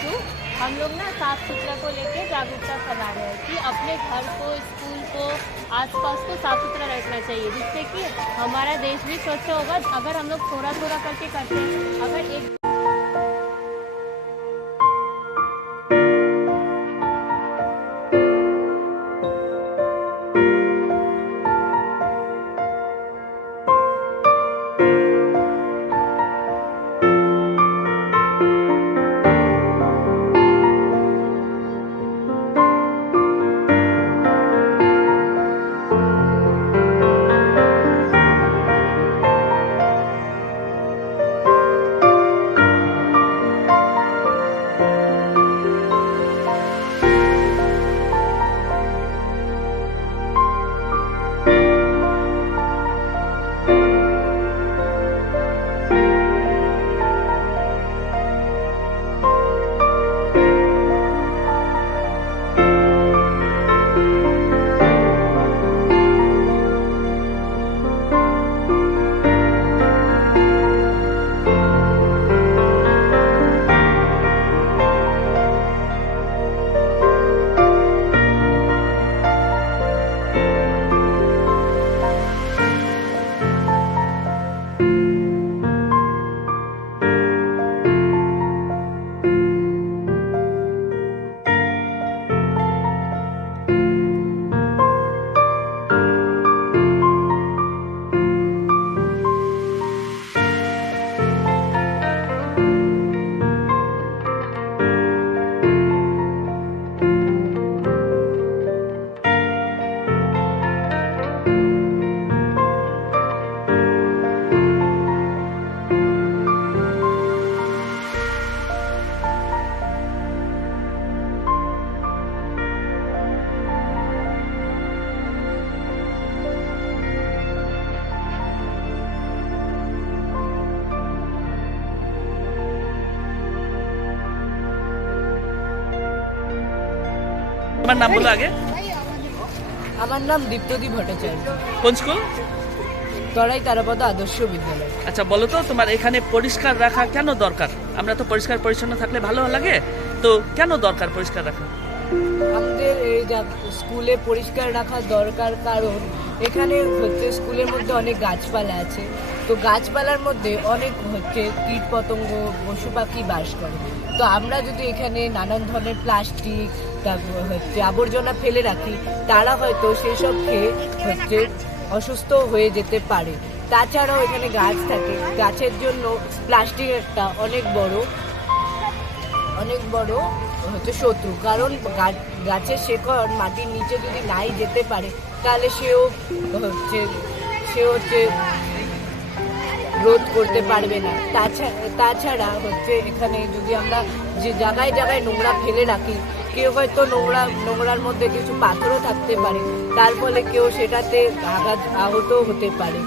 To हम लोग ना साफ सुथरा को लेके जागरूकता फैला रहे हैं कि अपने घर को, स्कूल को, आसपास को साफ सुथरा रखना चाहिए, जिससे कि हमारा देश भी स्वच्छ होगा। अगर हम लोग थोड़ा थोड़ा करके करते हैं, अगर एक তোমার নাম বলো আগে। আমার নাম দীপ্তদি ভট্টাচার্য, কোন স্কুল? তরাই তারাপদ আদর্শ বিদ্যালয়। আচ্ছা বলো তো, তোমার এখানে পরিষ্কার রাখা কেন দরকার? আমরা তো পরিষ্কার পরিচ্ছন্ন থাকলে ভালো লাগে, তো কেন দরকার পরিষ্কার রাখা? আমাদের এই স্কুলে পরিষ্কার রাখা দরকার, কারণ এখানে স্কুলের মধ্যে অনেক গাছপালা আছে। তো গাছপালার মধ্যে অনেক কীট পতঙ্গ, পশু পাখি বাস করে। তো আমরা যদি এখানে নানান ধরনের প্লাস্টিক, তারপর আবর্জনা ফেলে রাখি, তারা হয়তো সেই সব খেয়ে অসুস্থ হয়ে যেতে পারে। তাছাড়াও এখানে গাছ থাকে, গাছের জন্য প্লাস্টিক একটা অনেক বড় শত্রু। কারণ গাছের শেকড় মাটির নিচে যদি নাই যেতে পারে, তাহলে সেও রোধ করতে পারবে না। তাছাড়া এখানে যদি আমরা যে জায়গায় জায়গায় নোংরা ফেলে রাখি, কেউ হয়তো নোংরার মধ্যে কিছু পাথরও থাকতে পারে, তার ফলে কেউ সেটাতে আহত হতে পারে।